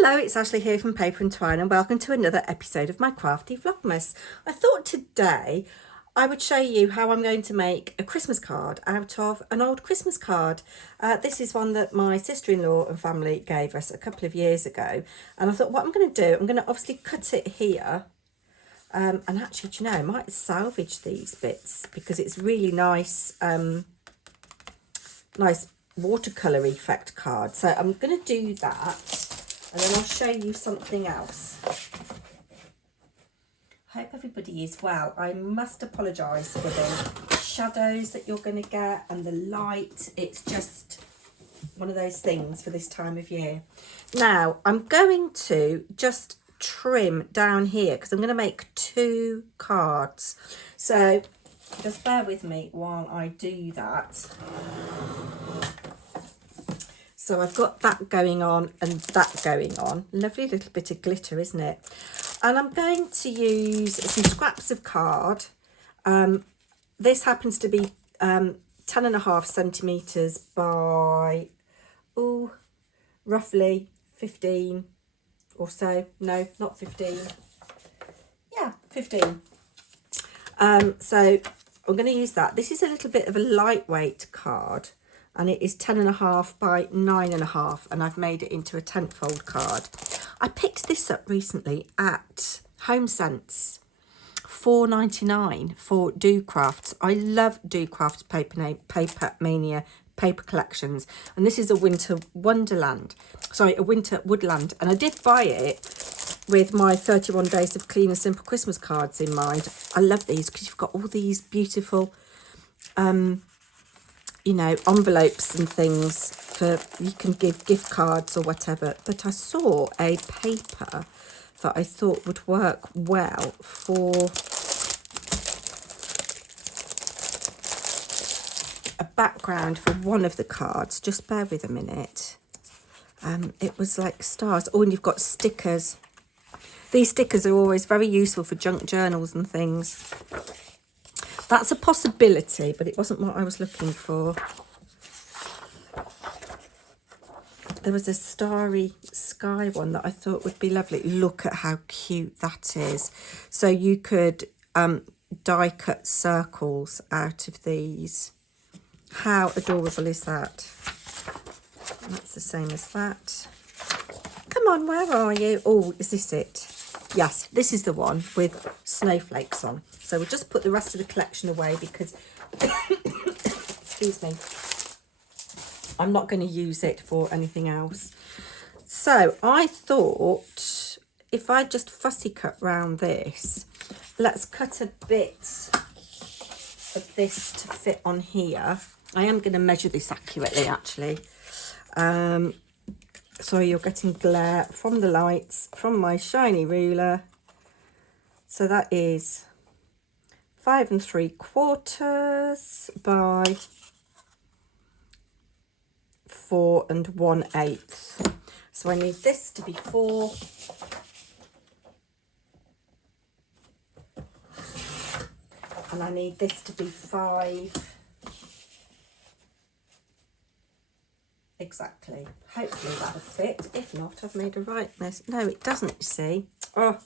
Hello, it's Ashley here from Paper&Twine and welcome to another episode of my crafty vlogmas. I thought today I would show you how I'm going to make a Christmas card out of an old Christmas card. This is one that my sister-in-law and family gave us a couple of years ago, and I thought what I'm going to do, I'm going to obviously cut it here, and actually, do you know, I might salvage these bits because it's really nice, nice watercolour effect card. So I'm going to do that. And then I'll show you something else. Hope everybody is well. I must apologise for the shadows that you're going to get and the light. It's just one of those things for this time of year. Now, I'm going to just trim down here because I'm going to make 2 cards. So just bear with me while I do that. So I've got that going on and that going on. Lovely little bit of glitter, isn't it? And I'm going to use some scraps of card. This happens to be 10.5 centimetres by, roughly 15 or so. No, not 15. Yeah, 15. So I'm going to use that. This is a little bit of a lightweight card. And it is 10.5 by 9.5, and I've made it into a 10th-fold card. I picked this up recently at Home Sense, $4.99 for Do Crafts. I love Do Crafts Paper Mania paper collections, and this is a winter woodland, and I did buy it with my 31 days of clean and simple Christmas cards in mind. I love these because you've got all these beautiful you know, envelopes and things for, you can give gift cards or whatever. But I saw a paper that I thought would work well for a background for one of the cards. Just bear with a minute. It was like stars. Oh, and you've got stickers. These stickers are always very useful for junk journals and things. That's a possibility, but it wasn't what I was looking for. There was a starry sky one that I thought would be lovely. Look at how cute that is. So you could die cut circles out of these. How adorable is that? That's the same as that. Come on, where are you? Oh, is this it? Yes, this is the one with snowflakes on. So we'll just put the rest of the collection away because, excuse me, I'm not going to use it for anything else. So I thought if I just fussy cut round this, let's cut a bit of this to fit on here. I am going to measure this accurately, actually. Sorry, you're getting glare from the lights, from my shiny ruler. So that is 5 3/4 by 4 1/8. So I need this to be 4. And I need this to be 5. Exactly. Hopefully that'll fit. If not, I've made a right mess. No, it doesn't, you see. Oh,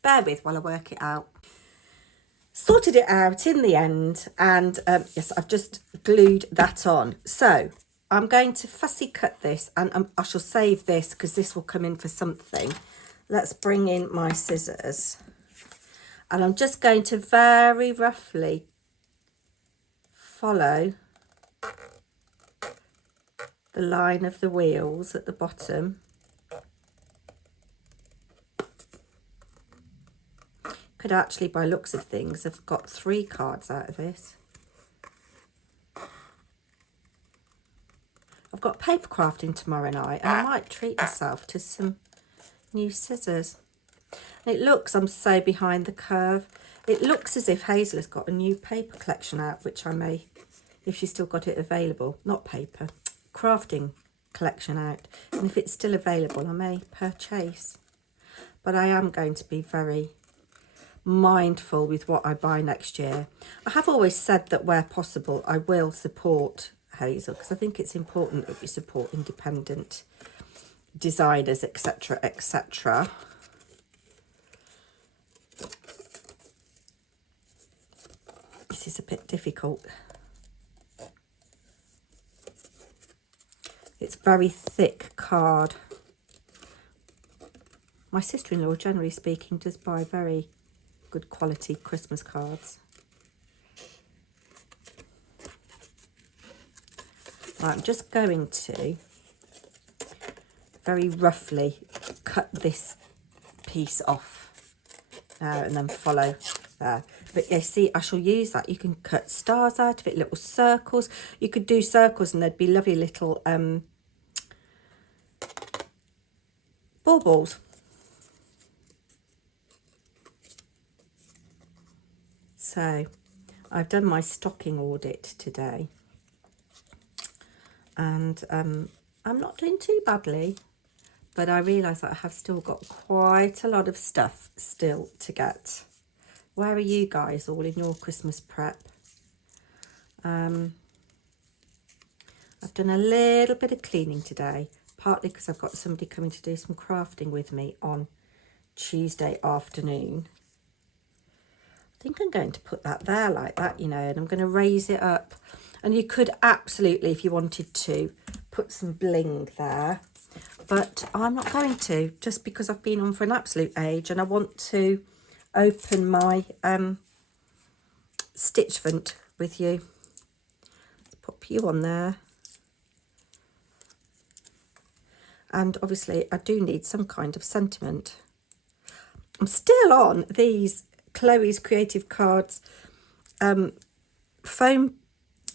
bear with while I work it out. Sorted it out in the end, and yes, I've just glued that on. So I'm going to fussy cut this, and I shall save this because this will come in for something. Let's bring in my scissors, and I'm just going to very roughly follow the line of the wheels at the bottom. Could actually, by looks of things, have got 3 cards out of this. I've got paper crafting tomorrow night, and I might treat myself to some new scissors. And it looks, I'm so behind the curve. It looks as if Hazel has got a new paper collection out, which I may, if she's still got it available, not paper, crafting collection out. And if it's still available, I may purchase. But I am going to be very mindful with what I buy next year. I have always said that where possible I will support Hazel because I think it's important that we support independent designers, etc., etc. This is a bit difficult. It's very thick card. My sister-in-law, generally speaking, does buy very good quality Christmas cards. Right, I'm just going to very roughly cut this piece off and then follow there. But yeah, see, I shall use that. You can cut stars out of it, little circles. You could do circles and there'd be lovely little baubles. So I've done my stocking audit today, and I'm not doing too badly, but I realise that I have still got quite a lot of stuff still to get. Where are you guys all in your Christmas prep? I've done a little bit of cleaning today, partly because I've got somebody coming to do some crafting with me on Tuesday afternoon. I think I'm going to put that there like that, you know, and I'm going to raise it up. And you could absolutely, if you wanted to, put some bling there. But I'm not going to, just because I've been on for an absolute age and I want to open my stitch font with you. Let's pop you on there. And obviously I do need some kind of sentiment. I'm still on these Chloe's Creative Cards foam,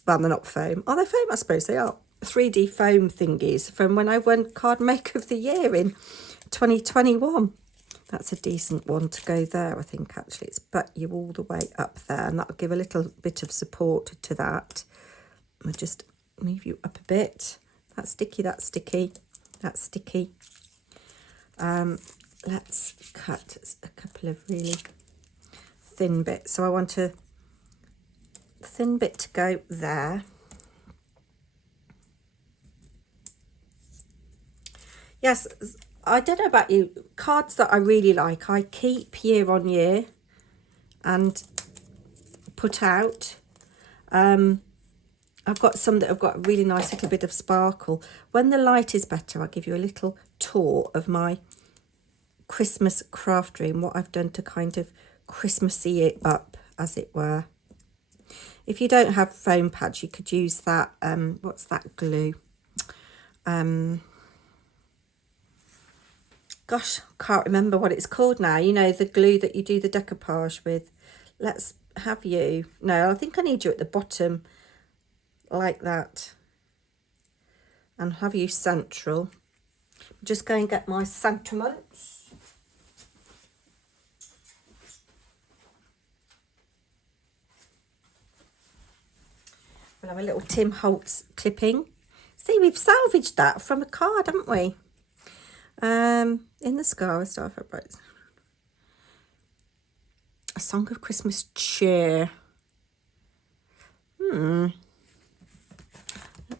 well, they're not foam. Are they foam? I suppose they are. 3D foam thingies from when I won Card Maker of the Year in 2021. That's a decent one to go there, I think, actually. It's butt you all the way up there, and that'll give a little bit of support to that. I'll just move you up a bit. That's sticky, that's sticky, that's sticky. Let's cut a couple of really thin bits. So I want a thin bit to go there. Yes, I don't know about you, cards that I really like, I keep year on year and put out. I've got some that have got a really nice little bit of sparkle. When the light is better, I'll give you a little tour of my Christmas craft room, what I've done to kind of Christmassy it up, as it were. If you don't have foam pads, you could use that, what's that glue? Gosh, can't remember what it's called now. You know, the glue that you do the decoupage with. Let's have you. No, I think I need you at the bottom like that. And have you central. Just go and get my sentiments. We'll have a little Tim Holtz clipping. See, we've salvaged that from a card, haven't we? In the Scar with Star Fabrics. A Song of Christmas Cheer. Let's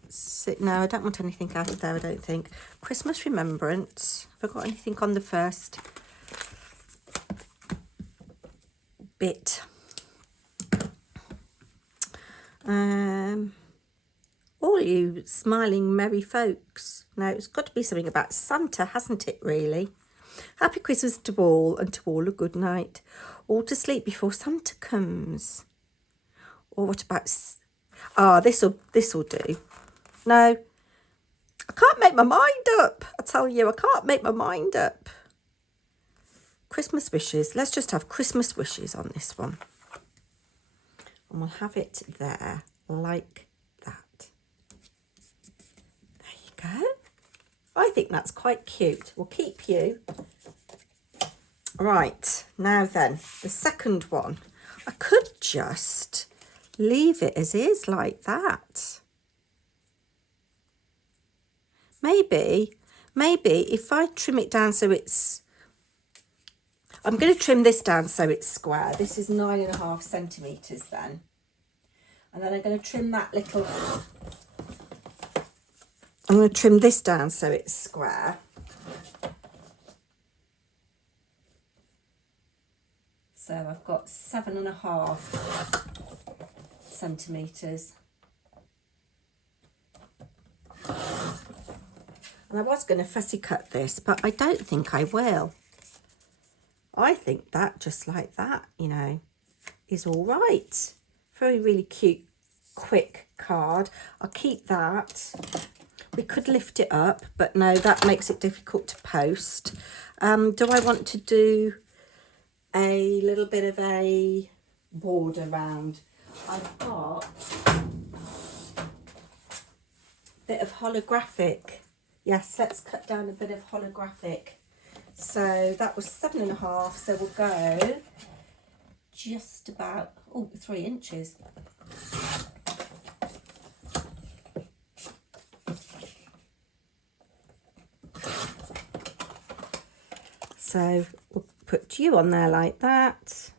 see. No, I don't want anything out of there, I don't think. Christmas Remembrance. Have I got anything on the first bit? All you smiling merry folks. Now, it's got to be something about Santa, hasn't it, really? Happy Christmas to all, and to all a good night. All to sleep before Santa comes. Or what about... this'll do. No, I can't make my mind up. I tell you, I can't make my mind up. Christmas wishes. Let's just have Christmas wishes on this one. And we'll have it there, like that. There you go. I think that's quite cute. We'll keep you. Right, now then, the second one. I could just leave it as is like that. Maybe if I trim it down so it's... I'm going to trim this down so it's square. This is 9.5 centimetres then. And then I'm going to trim that little... I'm going to trim this down so it's square. So I've got 7.5 centimetres. And I was going to fussy cut this, but I don't think I will. I think that just like that, you know, is all right. Very, really cute, quick card. I'll keep that. We could lift it up, but no, that makes it difficult to post. Do I want to do a little bit of a border round? I've got a bit of holographic. Yes, let's cut down a bit of holographic. So that was 7.5, so we'll go just about 3 inches. So we'll put you on there like that.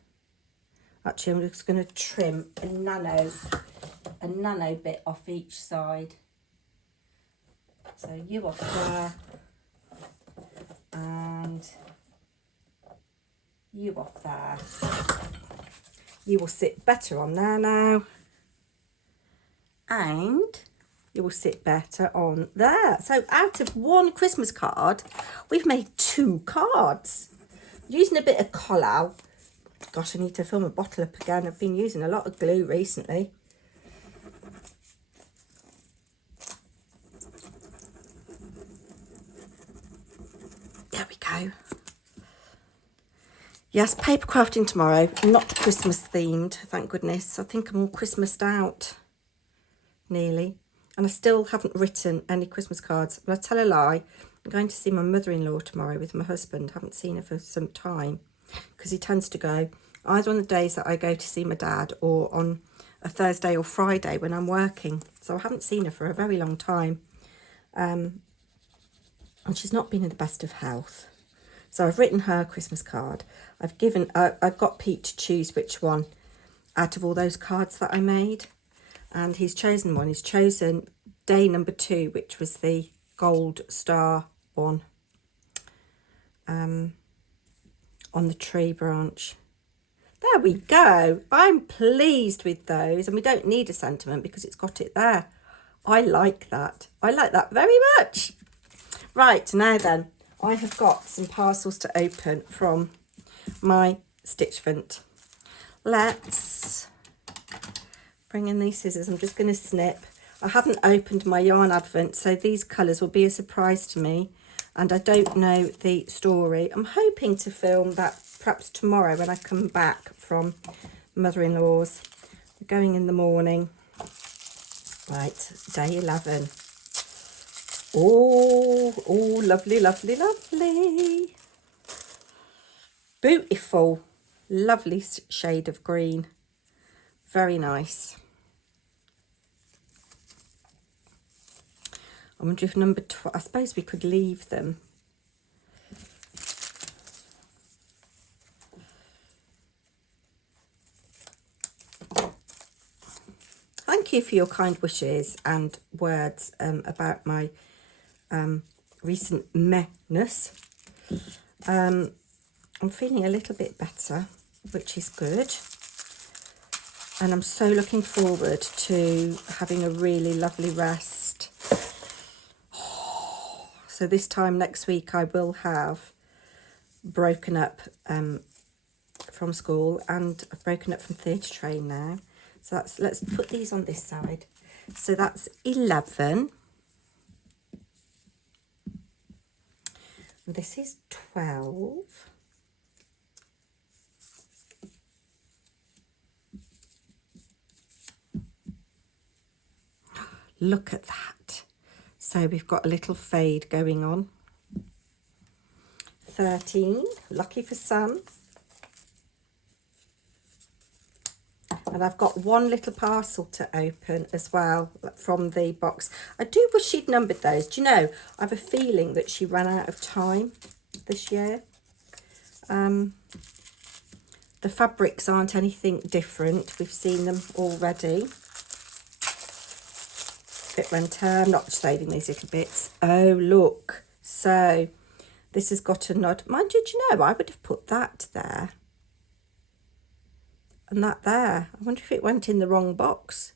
Actually, I'm just going to trim a nano bit off each side. So you off there, and you off there. You will sit better on there now, and you will sit better on there. So out of one Christmas card, we've made 2 cards. Using a bit of collal. Gosh, I need to fill my bottle up again. I've been using a lot of glue recently. There we go. Yes, paper crafting tomorrow. Not Christmas themed, thank goodness. I think I'm all Christmased out. Nearly. And I still haven't written any Christmas cards. But I tell a lie. I'm going to see my mother-in-law tomorrow with my husband. I haven't seen her for some time. Because he tends to go either on the days that I go to see my dad or on a Thursday or Friday when I'm working. So I haven't seen her for a very long time. And she's not been in the best of health. So I've written her a Christmas card. I've got Pete to choose which one out of all those cards that I made. And he's chosen one. He's chosen day number 2, which was the gold star one. On the tree branch. There we go. I'm pleased with those. And we don't need a sentiment because it's got it there. I like that. I like that very much. Right, now then, I have got some parcels to open from my stitch front. Let's bring in these scissors. I'm just going to snip. I haven't opened my yarn advent, so these colours will be a surprise to me. And I don't know the story. I'm hoping to film that perhaps tomorrow when I come back from mother-in-law's. We're going in the morning. Right, day 11. Oh, lovely, lovely, lovely. Beautiful, lovely shade of green. Very nice. I wonder if number 12, I suppose we could leave them. Thank you for your kind wishes and words about my recent mehness. I'm feeling a little bit better, which is good. And I'm so looking forward to having a really lovely rest. So this time next week I will have broken up from school, and I've broken up from theatre train now. So that's, let's put these on this side. So that's 11. And this is 12. Look at that. So we've got a little fade going on. 13, lucky for some. And I've got one little parcel to open as well from the box. I do wish she'd numbered those. Do you know, I have a feeling that she ran out of time this year. The fabrics aren't anything different. We've seen them already. Bit renter. I'm not saving these little bits. Oh, look. So This has got a nod. Mind you, do you know, I would have put that there and that there. I wonder if it went in the wrong box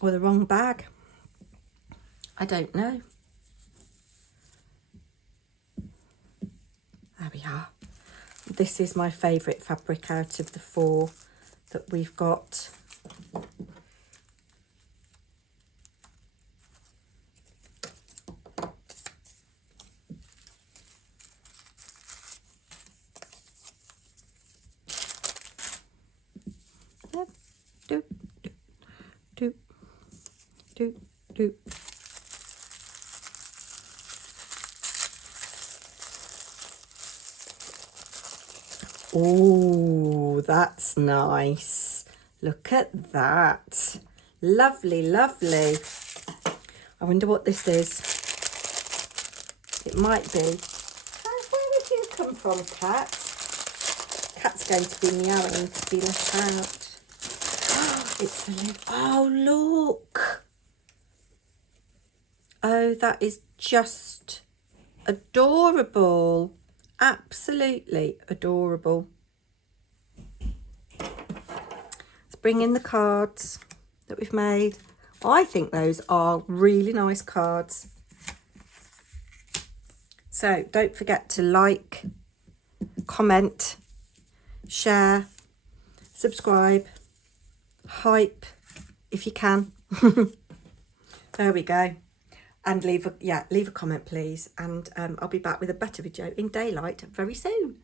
or the wrong bag. I don't know. There we are. This is my favourite fabric out of the 4 that we've got. Yep. Doop, doop, doop, doop, doop. Oh, that's nice. Look at that. Lovely, lovely. I wonder what this is. It might be. Where did you come from, Cat? Cat's going to be meowing to be let out. It's a little... Oh, look. Oh, that is just adorable. Absolutely adorable. Let's bring in the cards that we've made. I think those are really nice cards. So don't forget to like, comment, share, subscribe, hype if you can. There we go. And leave a comment, please. And I'll be back with a better video in daylight very soon.